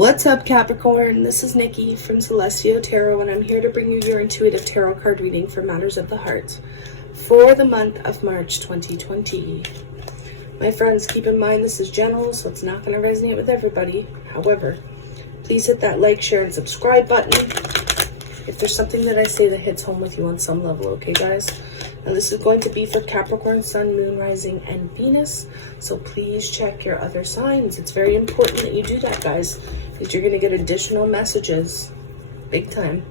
What's up, Capricorn? This is Nikki from Celestial Tarot, and I'm here to bring you your intuitive tarot card reading for matters of the heart for the month of March 2020. My friends, keep in mind this is general, so it's not going to resonate with everybody. However, please hit that like, share, and subscribe button if there's something that I say that hits home with you on some level, okay, guys? Now, this is going to be for Capricorn, Sun, Moon, Rising, and Venus, so please check your other signs. It's very important that you do that, guys, because you're going to get additional messages, big time,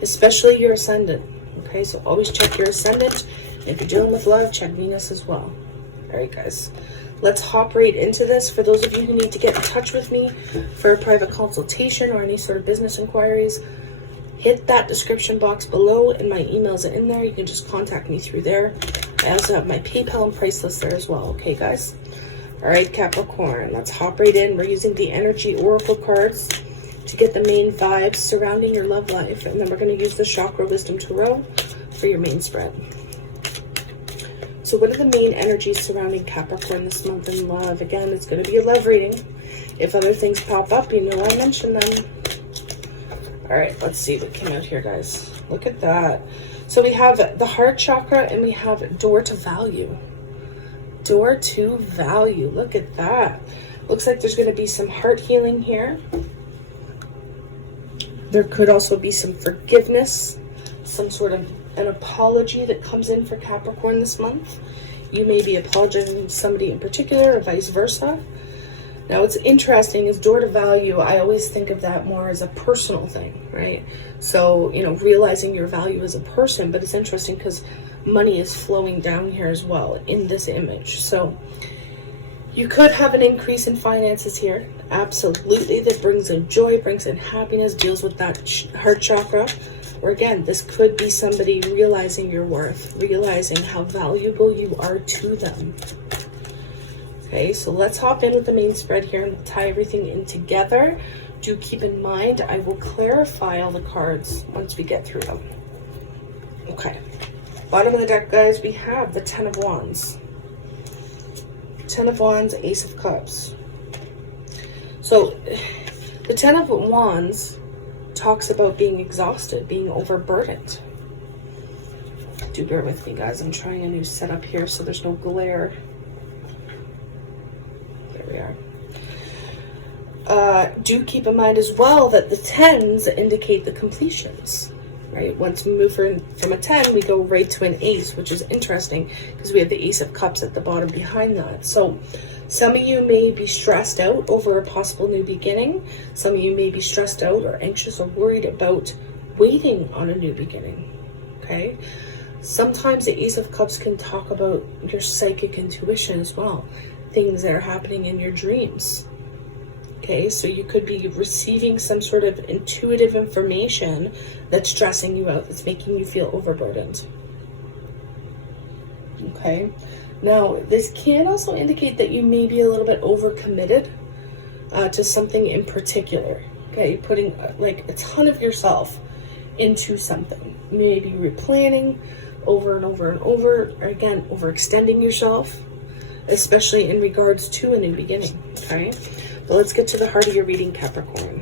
especially your Ascendant, okay? So always check your Ascendant. And if you're dealing with love, check Venus as well. All right, guys, let's hop right into this. For those of you who need to get in touch with me for a private consultation or any sort of business inquiries, hit that description box below, and my emails are in there. You can just contact me through there. I also have my PayPal and price list there as well. Okay, guys? All right, Capricorn, let's hop right in. We're using the Energy Oracle cards to get the main vibes surrounding your love life. And then we're going to use the Chakra Wisdom Tarot for your main spread. So what are the main energies surrounding Capricorn this month in love? Again, it's going to be a love reading. If other things pop up, you know I mentioned them. All right, let's see what came out here, guys. Look at that. So we have the heart chakra and we have door to value. Door to value. Look at that. Looks like there's going to be some heart healing here. There could also be some forgiveness, some sort of an apology that comes in for Capricorn this month. You may be apologizing to somebody in particular or vice versa. Now, what's interesting is door to value. I always think of that more as a personal thing, right? So, you know, realizing your value as a person, but it's interesting because money is flowing down here as well in this image. So you could have an increase in finances here. Absolutely. That brings in joy, brings in happiness, deals with that heart chakra. Or again, this could be somebody realizing your worth, realizing how valuable you are to them. Okay, so let's hop in with the main spread here and tie everything in together. Do keep in mind, I will clarify all the cards once we get through them. Okay, bottom of the deck, guys, we have the Ten of Wands. Ten of Wands, Ace of Cups. So the Ten of Wands talks about being exhausted, being overburdened. Do bear with me, guys. I'm trying a new setup here so there's no glare. Do keep in mind as well that the tens indicate the completions, right? Once we move from a 10, we go right to an ace, which is interesting because we have the Ace of Cups at the bottom behind that. So some of you may be stressed out over a possible new beginning. Some of you may be stressed out or anxious or worried about waiting on a new beginning, okay? Sometimes the Ace of Cups can talk about your psychic intuition as well, things that are happening in your dreams. Okay, so you could be receiving some sort of intuitive information that's stressing you out, that's making you feel overburdened. Okay, now this can also indicate that you may be a little bit overcommitted to something in particular. Okay, putting like a ton of yourself into something. You may be replanning over and over and over, or again, overextending yourself, especially in regards to a new beginning. Okay. But let's get to the heart of your reading, Capricorn.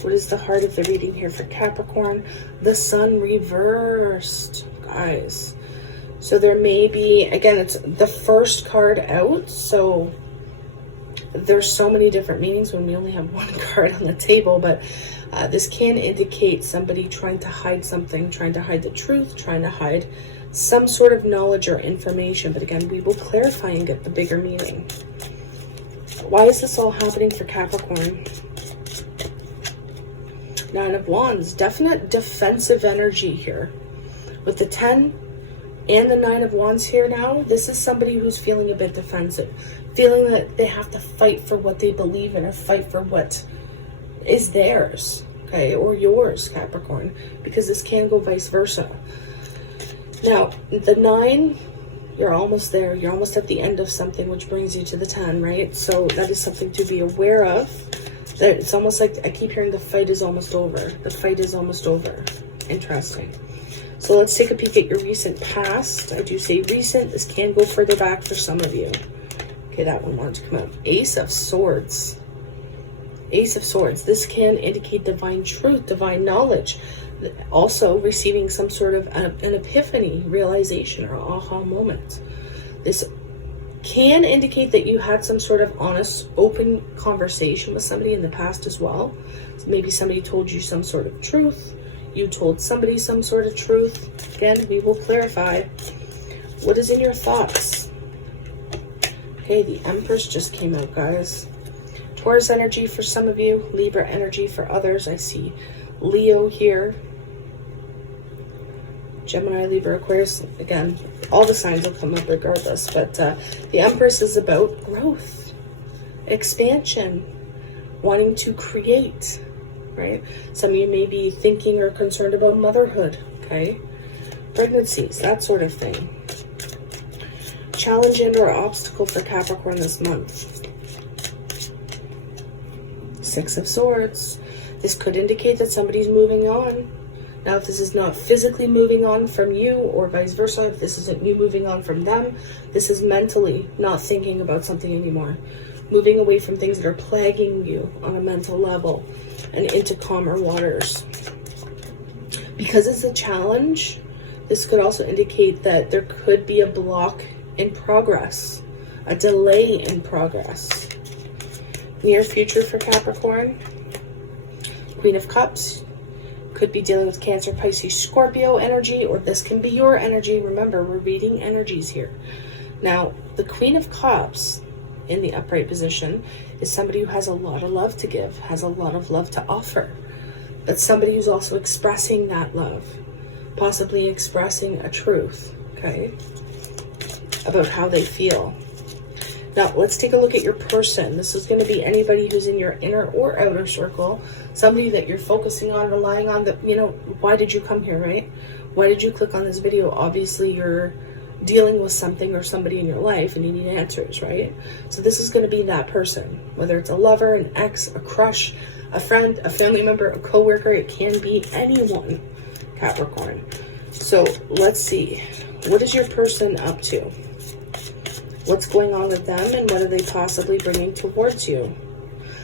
What is the heart of the reading here for Capricorn? The Sun reversed, guys. So there may be, again, it's the first card out. So there's so many different meanings when we only have one card on the table. But this can indicate somebody trying to hide something, trying to hide the truth, trying to hide some sort of knowledge or information. But again, we will clarify and get the bigger meaning. Why is this all happening for Capricorn? Nine of Wands, definite defensive energy here. With the 10 and the 9 of Wands here now, this is somebody who's feeling a bit defensive, feeling that they have to fight for what they believe in or fight for what is theirs, okay, or yours, Capricorn, because this can go vice versa. Now, the 9, you're almost there. You're almost at the end of something, which brings you to the 10, right? So that is something to be aware of. That it's almost like I keep hearing the fight is almost over. The fight is almost over. Interesting. So let's take a peek at your recent past. I do say recent. This can go further back for some of you. Okay, that one wanted to come out. Ace of Swords. Ace of Swords. This can indicate divine truth, divine knowledge. Also receiving some sort of an epiphany, realization, or aha moment. This can indicate that you had some sort of honest, open conversation with somebody in the past as well. So maybe somebody told you some sort of truth. You told somebody some sort of truth. Again, we will clarify. What is in your thoughts? Okay, the Empress just came out, guys. Taurus energy for some of you. Libra energy for others. I see Leo here. Gemini, Libra, Aquarius. Again, all the signs will come up regardless. But the Empress is about growth, expansion, wanting to create, right? Some of you may be thinking or concerned about motherhood, okay? Pregnancies, that sort of thing. Challenge and or obstacle for Capricorn this month. Six of Swords. This could indicate that somebody's moving on. Now, if this is not physically moving on from you or vice versa, if this isn't you moving on from them, this is mentally not thinking about something anymore. Moving away from things that are plaguing you on a mental level and into calmer waters. Because it's a challenge, this could also indicate that there could be a block in progress, a delay in progress. Near future for Capricorn. Queen of Cups. Could be dealing with Cancer, Pisces, Scorpio energy, or this can be your energy. Remember, we're reading energies here. Now, the Queen of Cups in the upright position is somebody who has a lot of love to give, has a lot of love to offer, but somebody who's also expressing that love, possibly expressing a truth, okay, about how they feel. Now, let's take a look at your person. This is going to be anybody who's in your inner or outer circle, somebody that you're focusing on, relying on, that, you know, why did you come here, right? Why did you click on this video? Obviously, you're dealing with something or somebody in your life and you need answers, right? So this is going to be that person, whether it's a lover, an ex, a crush, a friend, a family member, a coworker. It can be anyone, Capricorn. So let's see. What is your person up to? What's going on with them and what are they possibly bringing towards you?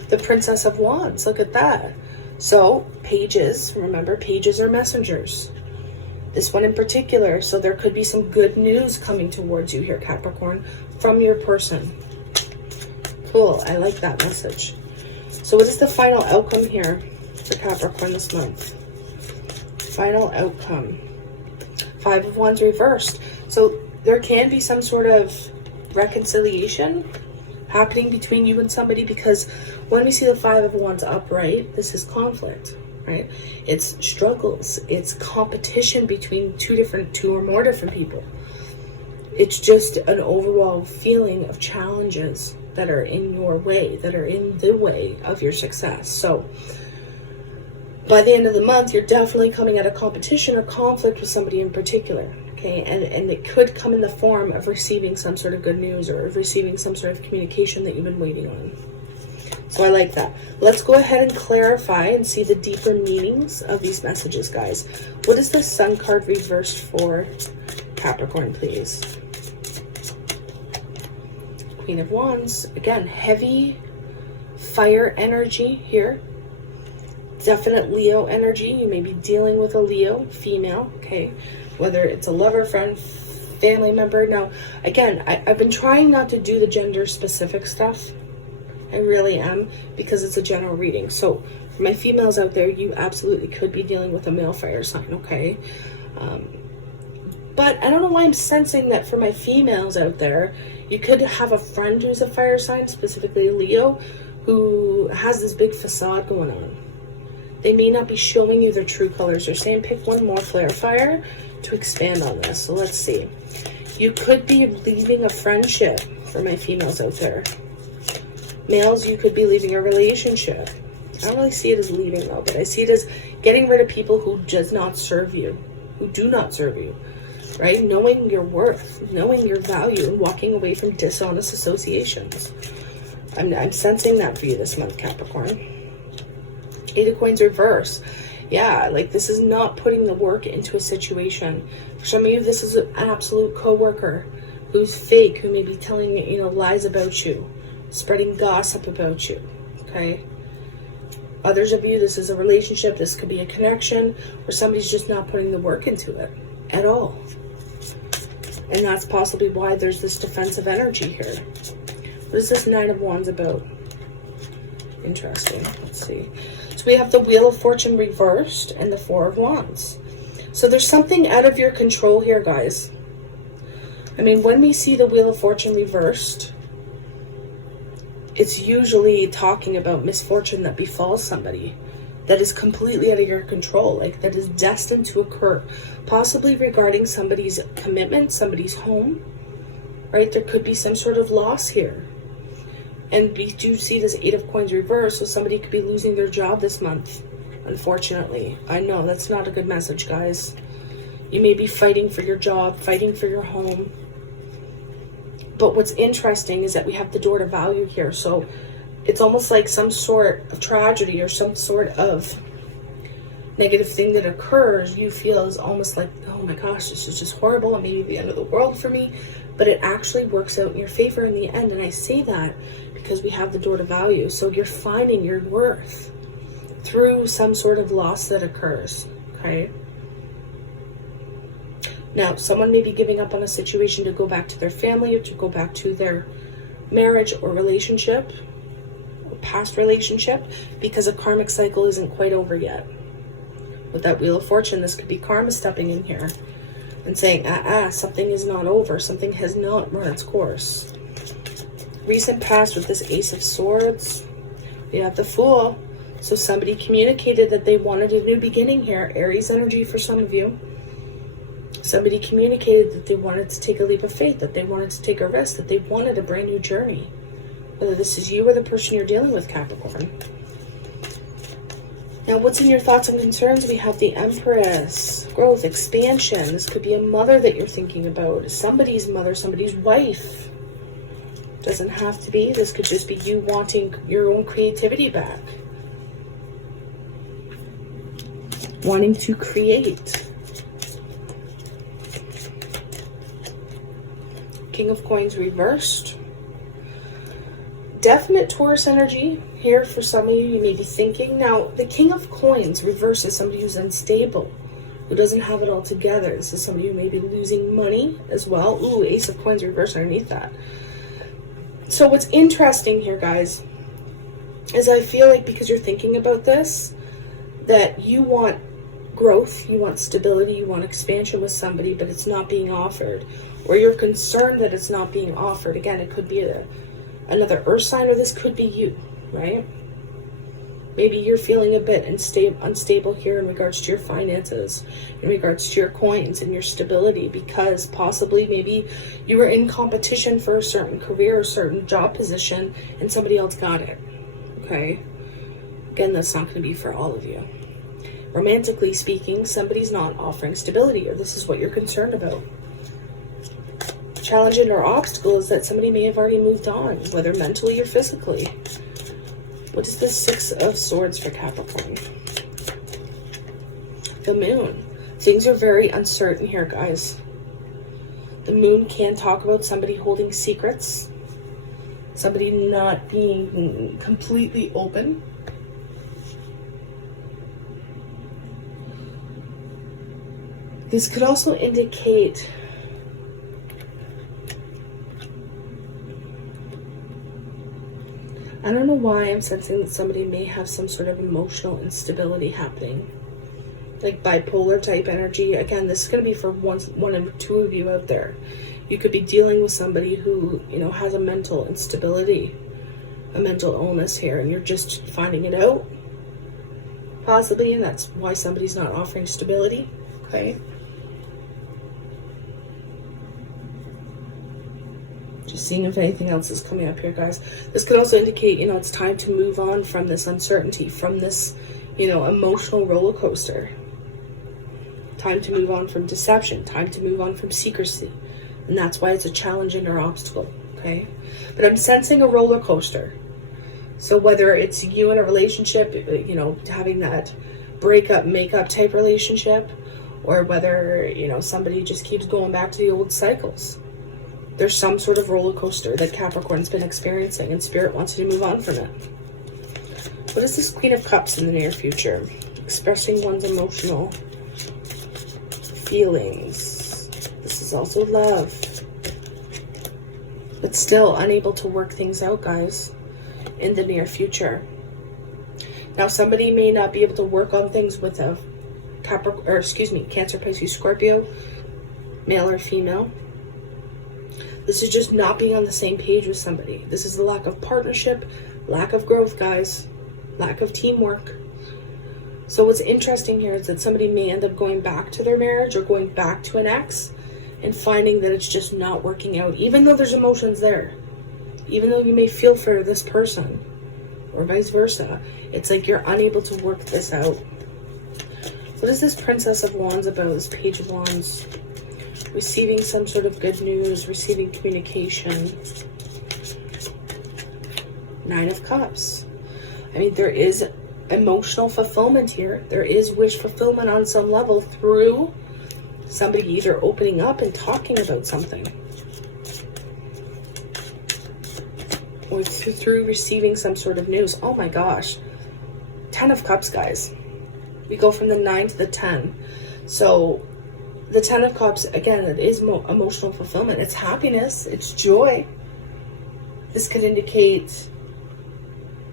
The Princess of Wands, look at that. So pages, remember, pages are messengers. This one in particular, so there could be some good news coming towards you here, Capricorn, from your person. Cool, I like that message. So what is the final outcome here for Capricorn this month? Final outcome. Five of Wands reversed. So there can be some sort of reconciliation happening between you and somebody, because when we see the Five of Wands upright, this is conflict, right? It's struggles, it's competition between two or more different people. It's just an overall feeling of challenges that are in your way, that are in the way of your success. So by the end of the month, you're definitely coming at a competition or conflict with somebody in particular. Okay, and it could come in the form of receiving some sort of good news or receiving some sort of communication that you've been waiting on. So I like that. Let's go ahead and clarify and see the deeper meanings of these messages, guys. What is the Sun card reversed for Capricorn, please? Queen of Wands. Again, heavy fire energy here. Definite Leo energy. You may be dealing with a Leo, female, okay? Whether it's a lover, friend, family member. Now, again, I've been trying not to do the gender-specific stuff. I really am, because it's a general reading. So, for my females out there, you absolutely could be dealing with a male fire sign, okay? But I don't know why I'm sensing that for my females out there, you could have a friend who's a fire sign, specifically Leo, who has this big facade going on. They may not be showing you their true colors. They're saying pick one more flare fire to expand on this. So let's see. You could be leaving a friendship for my females out there. Males, you could be leaving a relationship. I don't really see it as leaving though, but I see it as getting rid of people who does not serve you, who do not serve you, right? Knowing your worth, knowing your value, and walking away from dishonest associations. I'm sensing that for you this month, Capricorn. Eight of Coins reverse. Yeah, like this is not putting the work into a situation. For some of you, this is an absolute coworker who's fake, who may be telling you, lies about you, spreading gossip about you, okay? Others of you, this is a relationship, this could be a connection, or somebody's just not putting the work into it at all. And that's possibly why there's this defensive energy here. What is this Nine of Wands about? Interesting. Let's see. So we have the Wheel of Fortune reversed and the Four of Wands. So there's something out of your control here, guys. I mean, when we see the Wheel of Fortune reversed, it's usually talking about misfortune that befalls somebody that is completely out of your control, like that is destined to occur, possibly regarding somebody's commitment, somebody's home, right? There could be some sort of loss here. And we do see this Eight of Coins reversed, so somebody could be losing their job this month, unfortunately. I know, that's not a good message, guys. You may be fighting for your job, fighting for your home. But what's interesting is that we have the Door to Value here. So it's almost like some sort of tragedy or some sort of negative thing that occurs, you feel is almost like, oh my gosh, this is just horrible. It may be the end of the world for me. But it actually works out in your favor in the end. And I say that because we have the Door to Value. So you're finding your worth through some sort of loss that occurs, okay? Now, someone may be giving up on a situation to go back to their family or to go back to their marriage or relationship or past relationship because a karmic cycle isn't quite over yet. With that Wheel of Fortune, this could be karma stepping in here and saying, something is not over. Something has not run its course. Recent past with this Ace of Swords, we have the Fool. So somebody communicated that they wanted a new beginning here. Aries energy for some of you. Somebody communicated that they wanted to take a leap of faith, that they wanted to take a risk, that they wanted a brand new journey. Whether this is you or the person you're dealing with, Capricorn. Now, what's in your thoughts and concerns? We have the Empress. Growth, expansion. This could be a mother that you're thinking about. Somebody's mother, somebody's wife. Doesn't have to be. This could just be you wanting your own creativity back. Wanting to create. King of Coins reversed. Definite Taurus energy here for some of you. You may be thinking. Now, the King of Coins reversed is somebody who's unstable, who doesn't have it all together. This is somebody who may be losing money as well. Ooh, Ace of Coins reversed underneath that. So what's interesting here, guys, is I feel like because you're thinking about this, that you want growth, you want stability, you want expansion with somebody, but it's not being offered. Or you're concerned that it's not being offered. Again, it could be another earth sign, or this could be you, right? Maybe you're feeling a bit unstable here in regards to your finances, in regards to your coins and your stability, because possibly maybe you were in competition for a certain career, a certain job position, and somebody else got it, okay? Again, that's not going to be for all of you. Romantically speaking, somebody's not offering stability, or this is what you're concerned about. Challenge or obstacle is that somebody may have already moved on, whether mentally or physically. What is the Six of Swords for Capricorn? The Moon. Things are very uncertain here, guys. The Moon can talk about somebody holding secrets, somebody not being completely open. This could also indicate I don't know why I'm sensing that somebody may have some sort of emotional instability happening. Like bipolar type energy. Again, this is going to be for one and two of you out there. You could be dealing with somebody who, has a mental instability, a mental illness here, and you're just finding it out. Possibly, and that's why somebody's not offering stability. Okay. Just seeing if anything else is coming up here, guys. This could also indicate, it's time to move on from this uncertainty, from this, emotional roller coaster. Time to move on from deception. Time to move on from secrecy. And that's why it's a challenge and or obstacle, okay? But I'm sensing a roller coaster. So whether it's you in a relationship, having that breakup, makeup type relationship, or whether, somebody just keeps going back to the old cycles. There's some sort of roller coaster that Capricorn's been experiencing, and Spirit wants you to move on from it. What is this Queen of Cups in the near future? Expressing one's emotional feelings. This is also love. But still unable to work things out, guys, in the near future. Now, somebody may not be able to work on things with a Cancer, Pisces, Scorpio, male or female. This is just not being on the same page with somebody. This is the lack of partnership, lack of growth, guys, lack of teamwork. So what's interesting here is that somebody may end up going back to their marriage or going back to an ex and finding that it's just not working out, even though there's emotions there. Even though you may feel for this person or vice versa, it's like you're unable to work this out. What is this Princess of Wands about, this Page of Wands? Receiving some sort of good news, receiving communication. Nine of Cups. I mean, there is emotional fulfillment here. There is wish fulfillment on some level through somebody either opening up and talking about something, or through receiving some sort of news. Oh my gosh. 10 of Cups, guys. We go from the 9 to the 10. So the 10 of Cups, again, it is emotional fulfillment. It's happiness. It's joy. This could indicate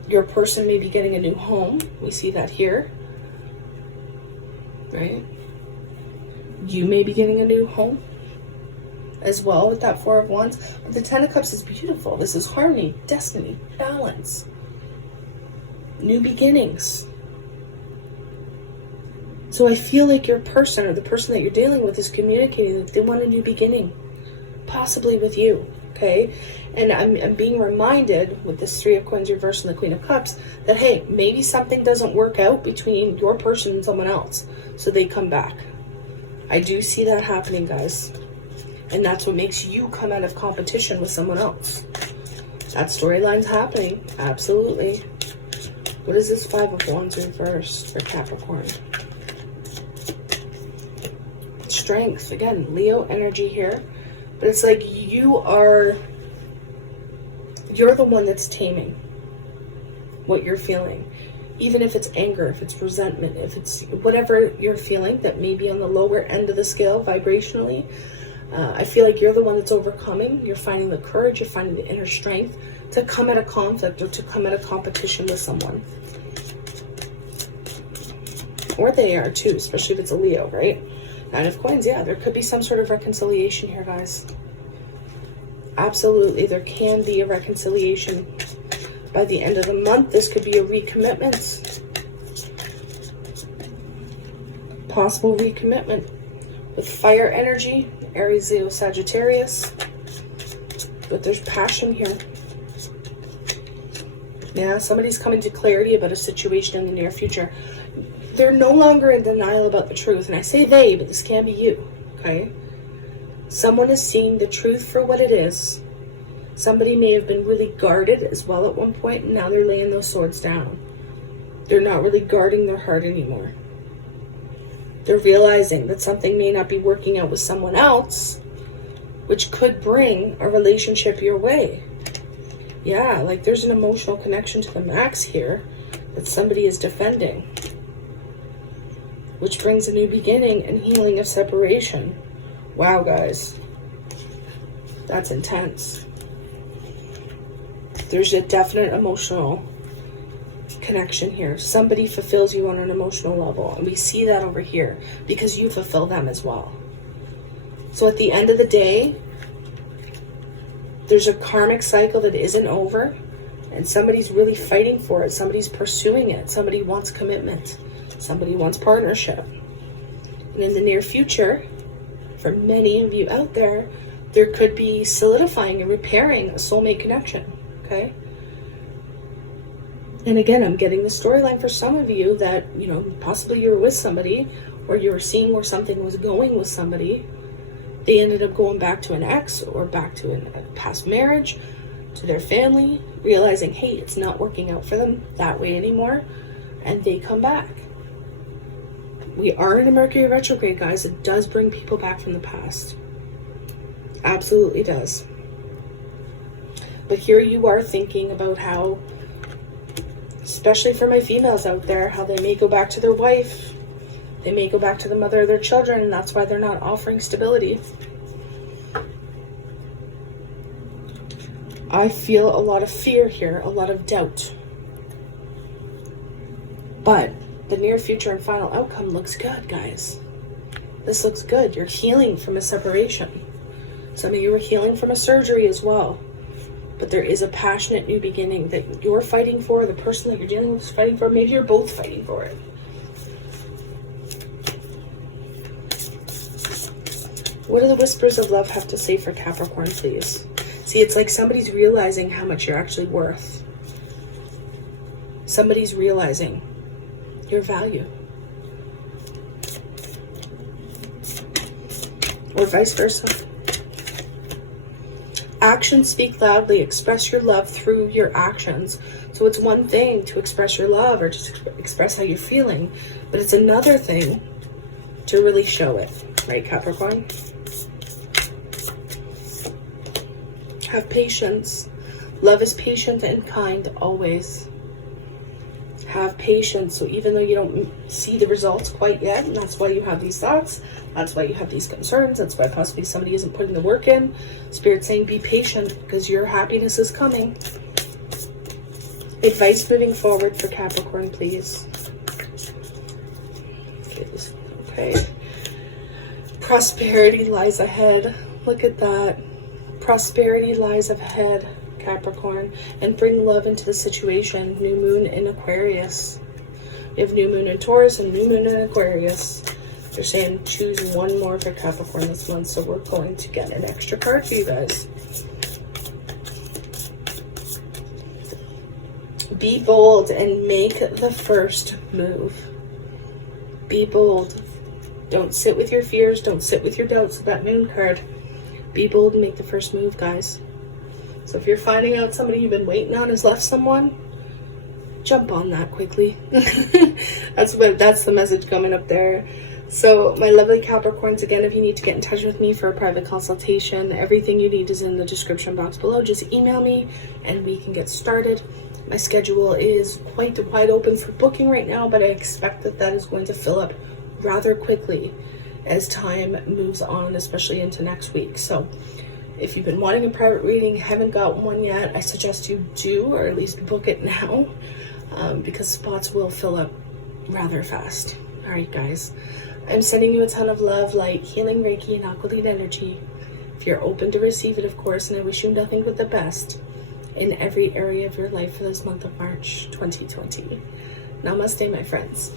your person may be getting a new home. We see that here, right? You may be getting a new home as well with that 4 of Wands. But the 10 of Cups is beautiful. This is harmony, destiny, balance, new beginnings. So I feel like your person or the person that you're dealing with is communicating that they want a new beginning, possibly with you, okay? And I'm being reminded with this 3 of Coins reversed and the Queen of Cups that, hey, maybe something doesn't work out between your person and someone else, so they come back. I do see that happening, guys. And that's what makes you come out of competition with someone else. That storyline's happening, absolutely. What is this 5 of Wands reversed for Capricorn? Strength, again, Leo energy here, but it's like you're the one that's taming what you're feeling, even if it's anger, if it's resentment, if it's whatever you're feeling that may be on the lower end of the scale vibrationally. I feel like you're the one that's overcoming. You're finding the courage, you're finding the inner strength to come at a conflict or to come at a competition with someone, or they are too, especially if it's a Leo, right? 9 of Coins, yeah, there could be some sort of reconciliation here, guys. Absolutely, there can be a reconciliation by the end of the month. This could be a recommitment. Possible recommitment with fire energy, Aries, Leo, Sagittarius. But there's passion here. Yeah, somebody's coming to clarity about a situation in the near future. They're no longer in denial about the truth. And I say they, but this can be you, okay? Someone is seeing the truth for what it is. Somebody may have been really guarded as well at one point, and now they're laying those swords down. They're not really guarding their heart anymore. They're realizing that something may not be working out with someone else, which could bring a relationship your way. Yeah, like there's an emotional connection to the max here that somebody is defending, which brings a new beginning and healing of separation. Wow, guys. That's intense. There's a definite emotional connection here. Somebody fulfills you on an emotional level. And we see that over here because you fulfill them as well. So at the end of the day, there's a karmic cycle that isn't over. And somebody's really fighting for it. Somebody's pursuing it. Somebody wants commitment. Somebody wants partnership. And in the near future, for many of you out there, there could be solidifying and repairing a soulmate connection, okay? And again, I'm getting the storyline for some of you that, you know, possibly you were with somebody or you were seeing where something was going with somebody. They ended up going back to an ex or back to a past marriage, to their family, realizing, hey, it's not working out for them that way anymore, and they come back. We are in a Mercury retrograde, guys. It does bring people back from the past. Absolutely does. But here you are thinking about how Especially for my females out there, how they may go back to their wife. They may go back to the mother of their children, and that's why they're not offering stability. I feel a lot of fear here, a lot of doubt. But the near future and final outcome looks good, guys. This looks good. You're healing from a separation. Some of you are healing from a surgery as well. But there is a passionate new beginning that you're fighting for, the person that you're dealing with is fighting for. Maybe you're both fighting for it. What do the whispers of love have to say for Capricorn, please? See, it's like somebody's realizing how much you're actually worth. Somebody's realizing your value. Or vice versa. Actions speak loudly. Express your love through your actions. So it's one thing to express your love or just express how you're feeling, but it's another thing to really show it. Right, Capricorn? Have patience. Love is patient and kind always. Have patience. So even though you don't see the results quite yet, and that's why you have these thoughts, that's why you have these concerns, that's why possibly somebody isn't putting the work in, Spirit's saying be patient because your happiness is coming. Advice moving forward for Capricorn, please. Okay. Prosperity lies ahead. Look at that. Prosperity lies ahead, Capricorn, and bring love into the situation. New moon in Aquarius. We have new moon in Taurus and new moon in Aquarius. They're saying choose one more for Capricorn this month, so we're going to get an extra card for you guys. Be bold and make the first move. Be bold. Don't sit with your fears. Don't sit with your doubts. That moon card. Be bold and make the first move, guys. So if you're finding out somebody you've been waiting on has left someone, jump on that quickly. That's the message coming up there. So my lovely Capricorns, again, if you need to get in touch with me for a private consultation, everything you need is in the description box below. Just email me and we can get started. My schedule is quite wide open for booking right now, but I expect that is going to fill up rather quickly as time moves on, especially into next week. So if you've been wanting a private reading, haven't got one yet, I suggest you do, or at least book it now, because spots will fill up rather fast. All right, guys. I'm sending you a ton of love, light, healing, Reiki, and Aqualine energy. If you're open to receive it, of course, and I wish you nothing but the best in every area of your life for this month of March 2020. Namaste, my friends.